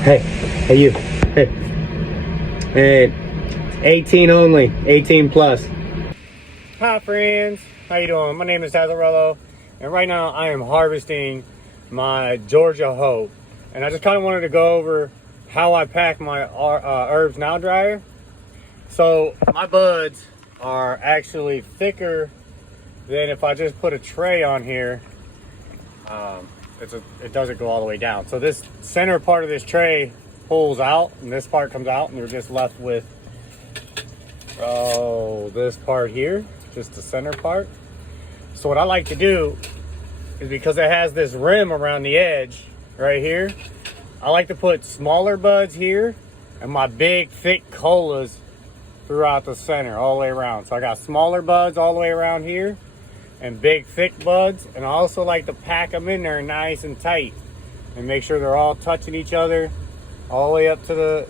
Hey you. Hey. Hey. 18 only. 18 plus. Hi friends. How you doing? My name is Tazarello, and right now I am harvesting my Georgia Hope. And I just kind of wanted to go over how I pack my HerbsNow dryer. So my buds are actually thicker than if I just put a tray on here. It doesn't go all the way down. So this center part of this tray pulls out, and this part comes out, and you're just left with this part here, just the center part. So what I like to do is, because it has this rim around the edge right here, I like to put smaller buds here and my big thick colas throughout the center all the way around. So I got smaller buds all the way around here and big thick buds, and I also like to pack them in there nice and tight and make sure they're all touching each other all the way up to the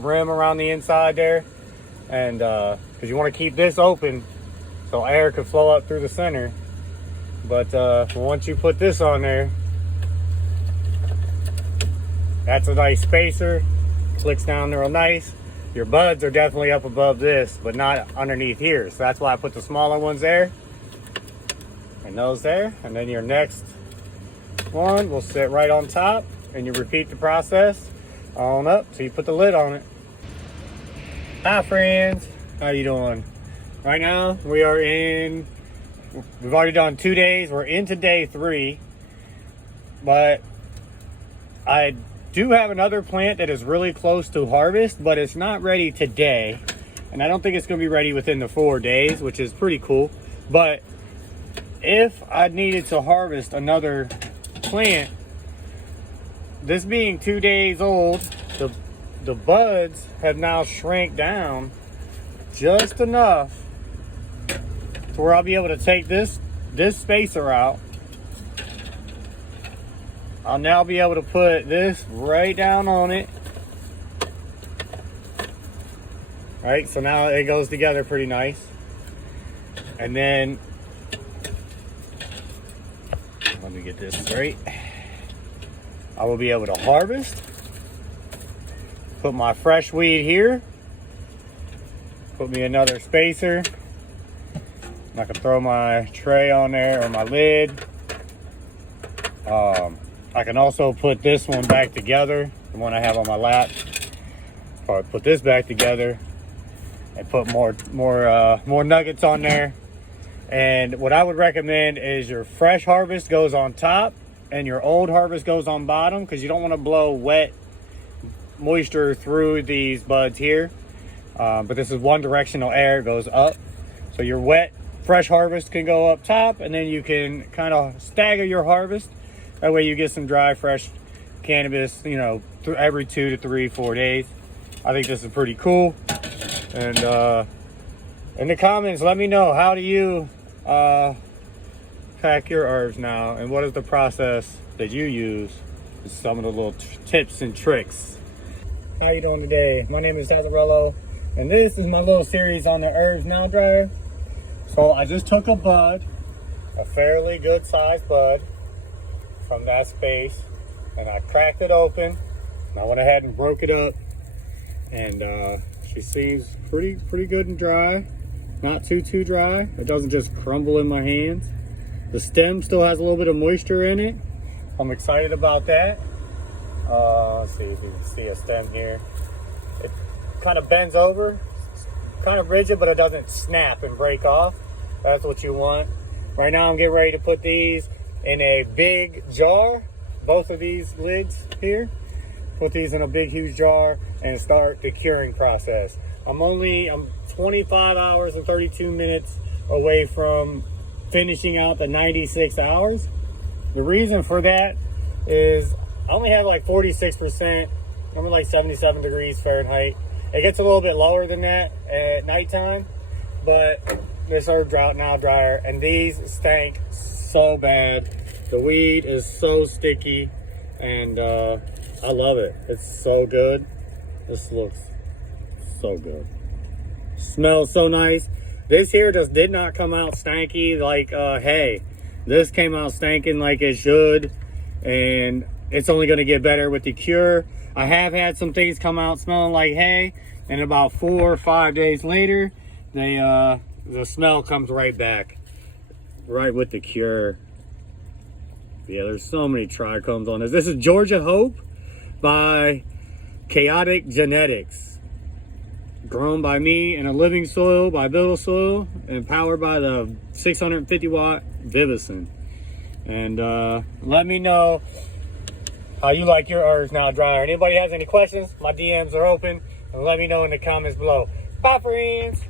rim around the inside there. And because you want to keep this open so air could flow up through the center. But once you put this on there, that's a nice spacer, clicks down real nice. Your buds are definitely up above this, but not underneath here. So that's why I put the smaller ones there and those there. And then your next one will sit right on top, and you repeat the process on up till you put the lid on it. Hi friends, how you doing? Right now we've already done 2 days. We're into day 3, but I do have another plant that is really close to harvest, but it's not ready today, and I don't think it's going to be ready within the 4 days, which is pretty cool. But if I needed to harvest another plant, this being 2 days old, the buds have now shrank down just enough to where I'll be able to take this spacer out. I'll now be able to put this right down on it. Right, so now it goes together pretty nice. And then, let me get this straight. I will be able to harvest. Put my fresh weed here. Put me another spacer. I can throw my tray on there, or my lid. I can also put this one back together, the one I have on my lap. Or put this back together and put more nuggets on there. And what I would recommend is your fresh harvest goes on top and your old harvest goes on bottom, because you don't want to blow wet moisture through these buds here. But this is one directional air, it goes up. So your wet fresh harvest can go up top, and then you can kind of stagger your harvest. That way you get some dry, fresh cannabis, you know, every 2 to 3, 4 days. I think this is pretty cool. And in the comments, let me know, how do you pack your herbs now, and what is the process that you use? Some of the little tips and tricks. How you doing today? My name is Tazarello, and this is my little series on the HerbsNow dryer. So I just took a bud, a fairly good sized bud from that space, and I cracked it open, and I went ahead and broke it up, and she seems pretty good and dry. Not too dry. It doesn't just crumble in my hands. The stem still has a little bit of moisture in it. I'm excited about that. Let's see if you can see a stem here. It kind of bends over, kind of rigid, but it doesn't snap and break off. That's what you want. Right now I'm getting ready to put these in a big jar, both of these lids here. Put these in a big huge jar and start the curing process. I'm 25 hours and 32 minutes away from finishing out the 96 hours. The reason for that is I only have like 46%. I'm at like 77 degrees Fahrenheit. It gets a little bit lower than that at nighttime, but this HerbsNow dryer, and these stank so bad. The weed is so sticky, and I love it. It's so good. This looks so good. Smells so nice. This here just did not come out stanky like hay. This came out stanking like it should, and it's only going to get better with the cure. I have had some things come out smelling like hay, and about 4 or 5 days later, the smell comes right back, right with the cure. Yeah, there's so many trichomes on this. This is Georgia Hope by Chaotic Genetics. Grown by me in a living soil by Biddle Soil and powered by the 650 watt Vivison. And let me know how you like your herbs now dryer. Anybody has any questions, my DMs are open, and let me know in the comments below. Bye, friends.